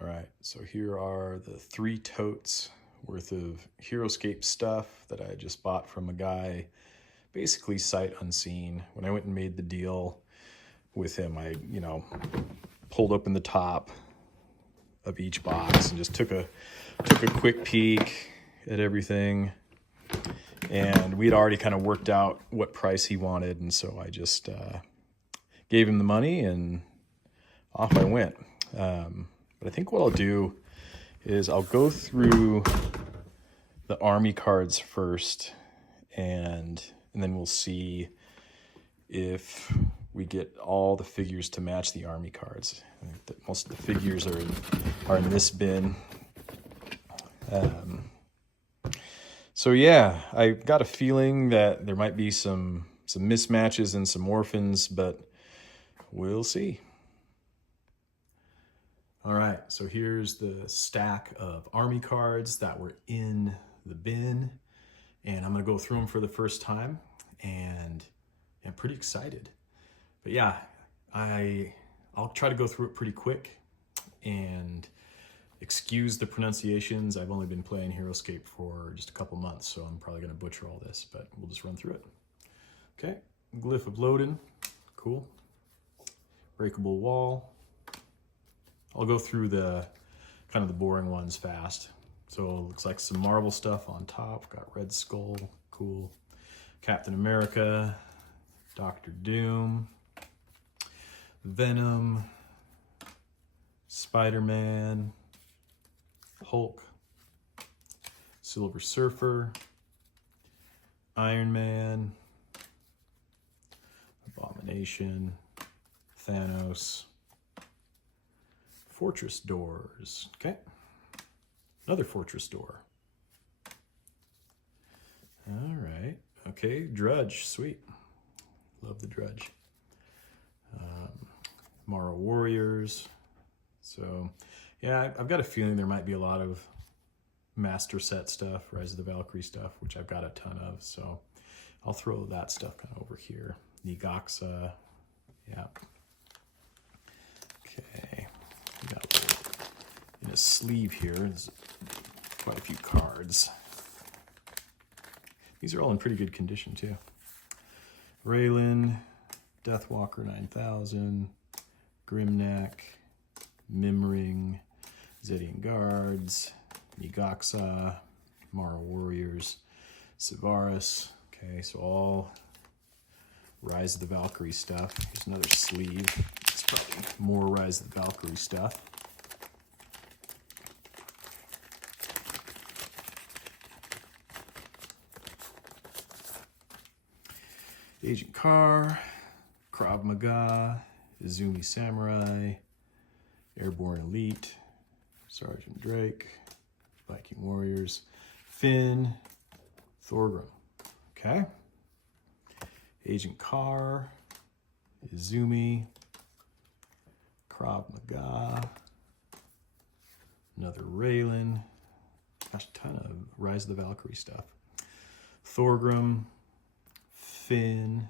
All right, so here are the 3 totes worth of Heroscape stuff that I just bought from a guy, basically sight unseen. When I went and made the deal with him, I, pulled open the top of each box and just took a quick peek at everything. And we'd already kind of worked out what price he wanted, and so I just gave him the money and off I went. But I think what I'll do is I'll go through the army cards first, and then we'll see if we get all the figures to match the army cards. I think that most of the figures are in this bin. So yeah, I got a feeling that there might be some mismatches and some orphans, but we'll see. All right, so here's the stack of army cards that were in the bin, and I'm gonna go through them for the first time, and I'm pretty excited. But yeah, I'll try to go through it pretty quick, and excuse the pronunciations. I've only been playing Heroscape for just a couple months, so I'm probably gonna butcher all this, but we'll just run through it. Okay, Glyph of Loden, cool. Breakable Wall. I'll go through the kind of the boring ones fast. So it looks like some Marvel stuff on top. Got Red Skull, cool. Captain America, Doctor Doom, Venom, Spider-Man, Hulk, Silver Surfer, Iron Man, Abomination, Thanos, Fortress doors. Okay, another fortress door. All right, okay, Drudge, sweet. Love the Drudge. Morrow Warriors. So yeah, I've got a feeling there might be a lot of master set stuff, Rise of the Valkyrie stuff, which I've got a ton of, so I'll throw that stuff kind of over here. Nigaxa, yeah. Okay, we got a little, in a sleeve here, there's quite a few cards. These are all in pretty good condition too. Raylan, Deathwalker 9000, Grimneck, Mimring, Zedian Guards, Nigaxa, Mara Warriors, Sivaris. Okay, so all Rise of the Valkyrie stuff. Here's another sleeve. It's probably more Rise of the Valkyrie stuff. Agent Carr, Krav Maga, Izumi Samurai, Airborne Elite, Sergeant Drake, Viking Warriors, Finn, Thorgrim. Okay. Agent Carr, Izumi, Krav Maga, another Raylan. Gosh, a ton of Rise of the Valkyrie stuff. Thorgrim, Finn,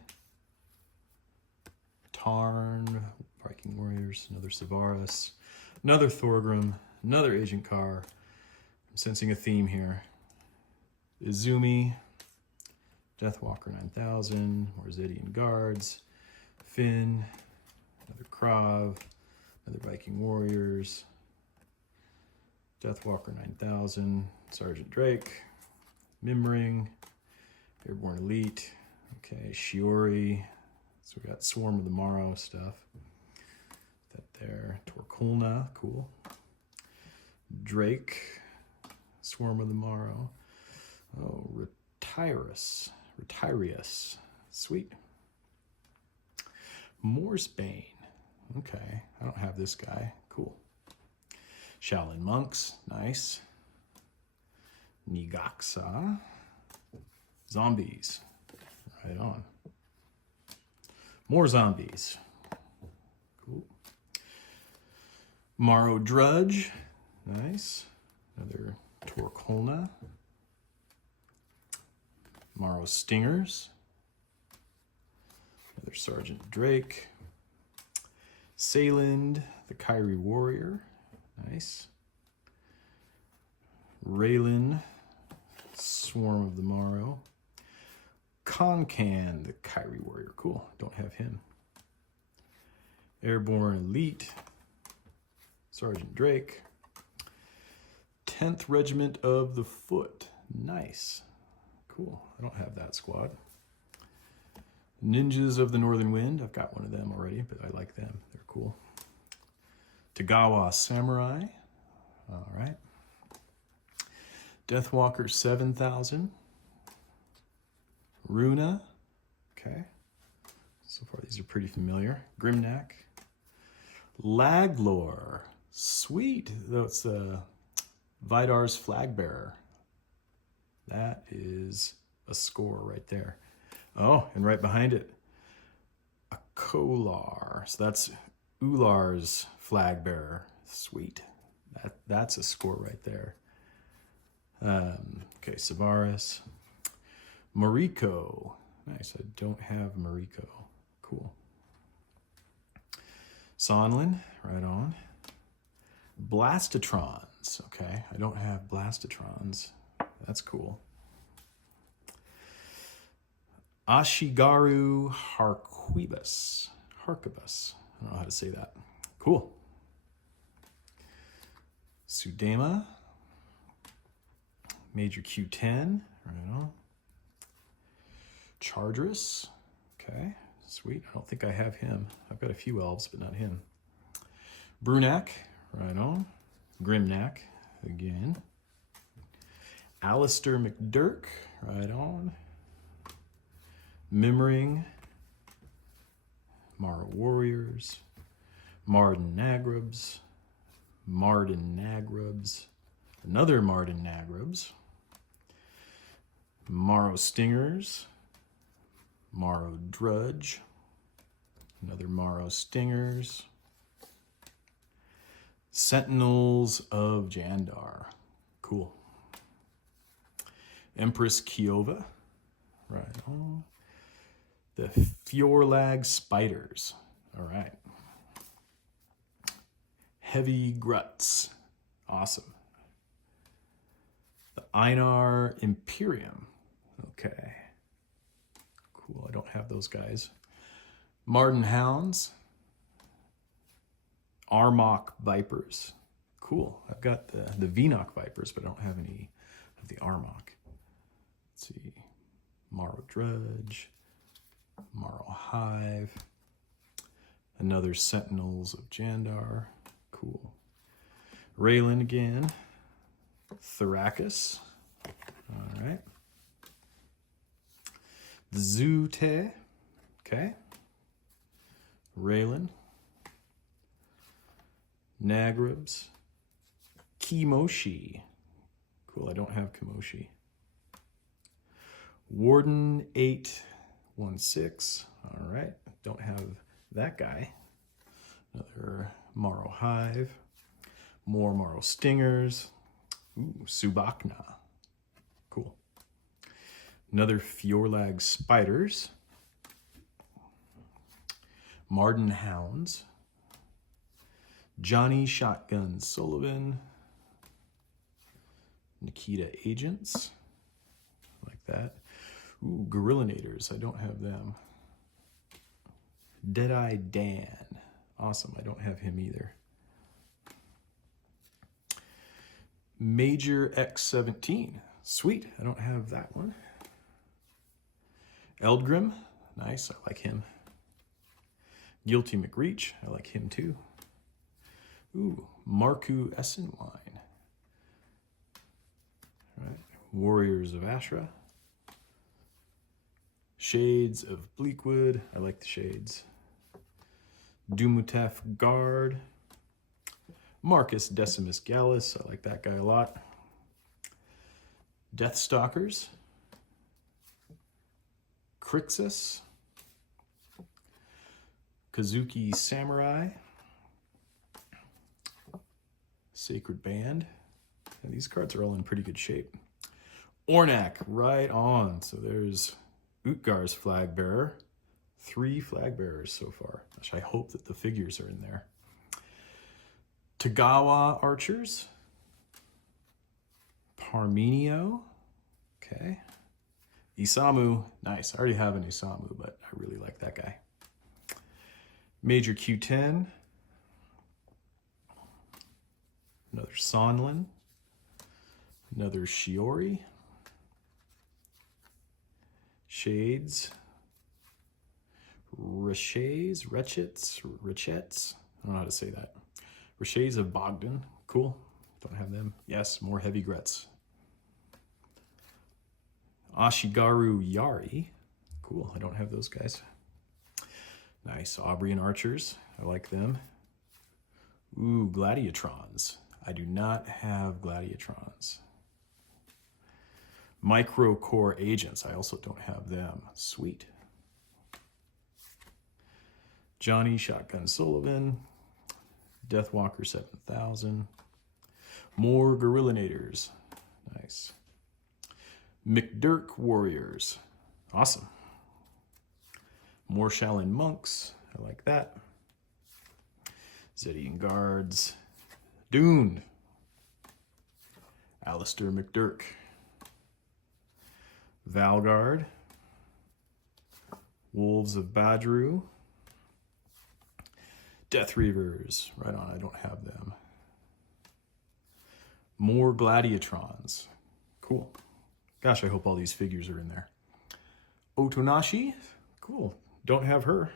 Tarn, Viking Warriors, another Sivaris, another Thorgrim, another Agent Carr. I'm sensing a theme here. Izumi, Deathwalker 9000, more Zedian Guards, Finn, another Krav, another Viking Warriors, Deathwalker 9000, Sergeant Drake, Mimring, Airborne Elite, okay, Shiori. So we got Swarm of the Morrow stuff. That there. Torkulna, cool. Drake, Swarm of the Morrow. Oh, Retirius, sweet. Moorsbane, okay, I don't have this guy, cool. Shaolin Monks, nice. Nigaxa, zombies, right on. More zombies, cool. Morrow Drudge, nice. Another Torkulna. Morrow Stingers. Another Sergeant Drake. Sayland, the Kyrie Warrior. Nice. Raylan, Swarm of the Morrow. Concan, the Kyrie Warrior. Cool. Don't have him. Airborne Elite. Sergeant Drake. 10th Regiment of the Foot. Nice. Cool. I don't have that squad. Ninjas of the Northern Wind. I've got one of them already, but I like them. They're cool. Tagawa Samurai. All right. Deathwalker 7000. Runa. Okay. So far these are pretty familiar. Grimnack. Laglor. Sweet. That's Vidar's flag bearer. That is a score right there. Oh, and right behind it, a Kolar. So that's Ular's flag bearer. Sweet. That's a score right there. Okay, Savaris. Mariko. Nice. I don't have Mariko. Cool. Sonlin. Right on. Blastatrons. Okay, I don't have Blastatrons. That's cool. Ashigaru Harquibus. Harquibus. I don't know how to say that. Cool. Sudema. Major Q10. Right on. Chargris. Okay, sweet. I don't think I have him. I've got a few elves, but not him. Brunak. Right on. Grimnack. Again. Alistair McDirk. Right on. Mimring. Mara Warriors. Marden Nagrubs. Marden Nagrubs. Another Marden Nagrubs. Morrow Stingers. Morrow Drudge. Another Morrow Stingers. Sentinels of Jandar. Cool. Empress Kiova. Right on. The Fjorlag Spiders. All right. Heavy Gruts. Awesome. The Einar Imperium. Okay. Cool. I don't have those guys. Marden Hounds. Armok Vipers. Cool. I've got the Venok Vipers, but I don't have any of the Armok. Let's see. Morrow Drudge. Morrow Hive. Another Sentinels of Jandar. Cool. Raylan again. Thrakus. All right. Zute. Okay. Raylan. Nagrubs. Kimoshi. Cool, I don't have Kimoshi. Warden 816. All right, don't have that guy. Another Morrow Hive. More Morrow Stingers. Ooh, Subakna. Cool. Another Fjorlag Spiders. Marden Hounds. Johnny Shotgun Sullivan. Nikita Agents. Like that. Ooh, Gorillinators. I don't have them. Deadeye Dan. Awesome. I don't have him either. Major X17. Sweet. I don't have that one. Eldgrim. Nice. I like him. Guilty McReach. I like him too. Ooh, Marku Essenwine. All right. Warriors of Ashra. Shades of Bleakwood. I like the shades. Dumutef Guard. Marcus Decimus Gallus. I like that guy a lot. Deathstalkers. Crixus. Kazuki Samurai. Sacred Band. And these cards are all in pretty good shape. Ornak, right on. So there's Utgar's flag bearer. 3 flag bearers so far. Which I hope that the figures are in there. Tagawa archers. Parmenio. Okay. Isamu. Nice. I already have an Isamu, but I really like that guy. Major Q10. Another Sonlin. Another Shiori. Shades. Richettes. I don't know how to say that. Richettes of Bogdan. Cool. Don't have them. Yes, more heavy Grets. Ashigaru Yari. Cool. I don't have those guys. Nice. Aubrian Archers. I like them. Ooh, Gladiatrons. I do not have Gladiatrons. Microcore Agents. I also don't have them. Sweet. Johnny Shotgun Sullivan. Deathwalker 7000. More Gorillinators. Nice. McDirk Warriors. Awesome. More Shaolin Monks. I like that. Zedian Guards. Dune. Alistair McDirk. Valguard. Wolves of Badru. Death Reavers. Right on, I don't have them. More Gladiatrons. Cool. Gosh, I hope all these figures are in there. Otonashi. Cool. Don't have her.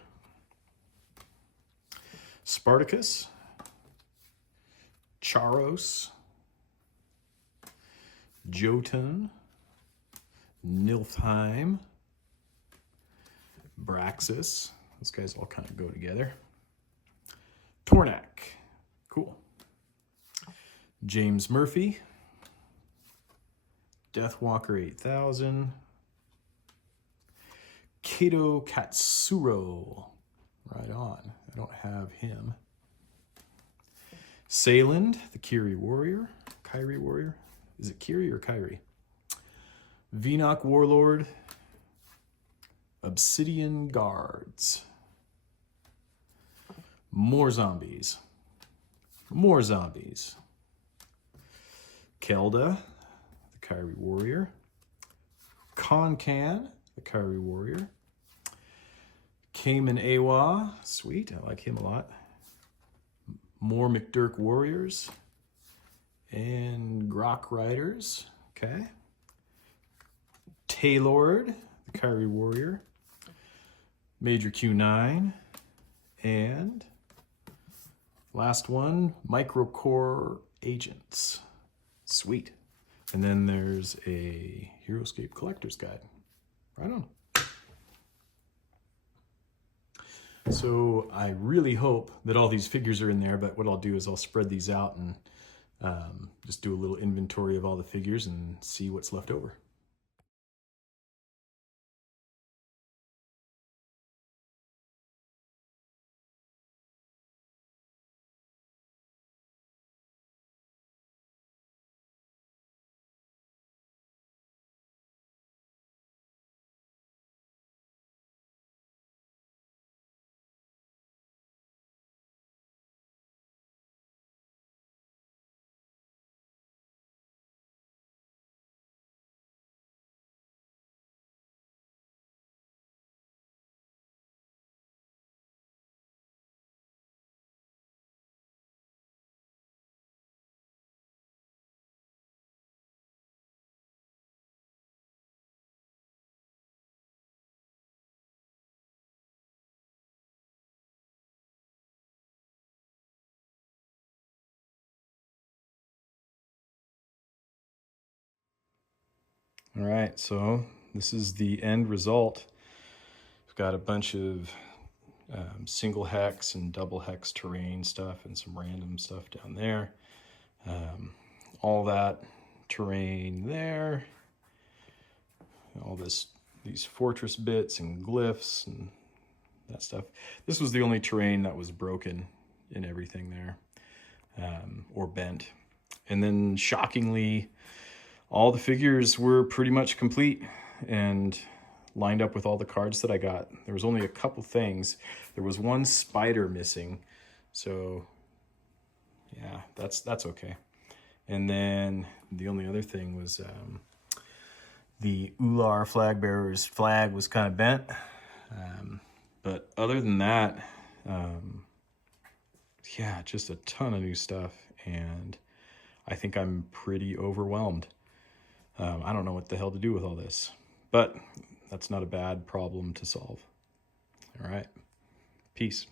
Spartacus. Charos. Jotun. Nilfheim. Braxis. Those guys all kind of go together. Tornak. Cool. James Murphy. Deathwalker 8000. Kato Katsuro. Right on. I don't have him. Sayland, the Kyrie Warrior. Kyrie Warrior. Is it Kyrie or Kyrie? Venok Warlord. Obsidian Guards. More zombies. More zombies. Kelda, the Kyrie Warrior. Konkan, the Kyrie Warrior. Cayman Awa, sweet, I like him a lot. More McDirk Warriors. And Grok Riders, okay. Taylord, the Kyrie Warrior. Major Q9. And last one, Microcore Agents. Sweet. And then there's a Heroscape Collector's Guide. Right on. So I really hope that all these figures are in there, but what I'll do is I'll spread these out and just do a little inventory of all the figures and see what's left over. All right, so this is the end result. We've got a bunch of single hex and double hex terrain stuff and some random stuff down there. All that terrain there. All these fortress bits and glyphs and that stuff. This was the only terrain that was broken in everything there, or bent. And then shockingly, all the figures were pretty much complete and lined up with all the cards that I got. There was only a couple things. There was one spider missing. So yeah, that's okay. And then the only other thing was the Ular flag bearer's flag was kind of bent. But other than that, yeah, just a ton of new stuff. And I think I'm pretty overwhelmed. I don't know what the hell to do with all this, but that's not a bad problem to solve. All right. Peace.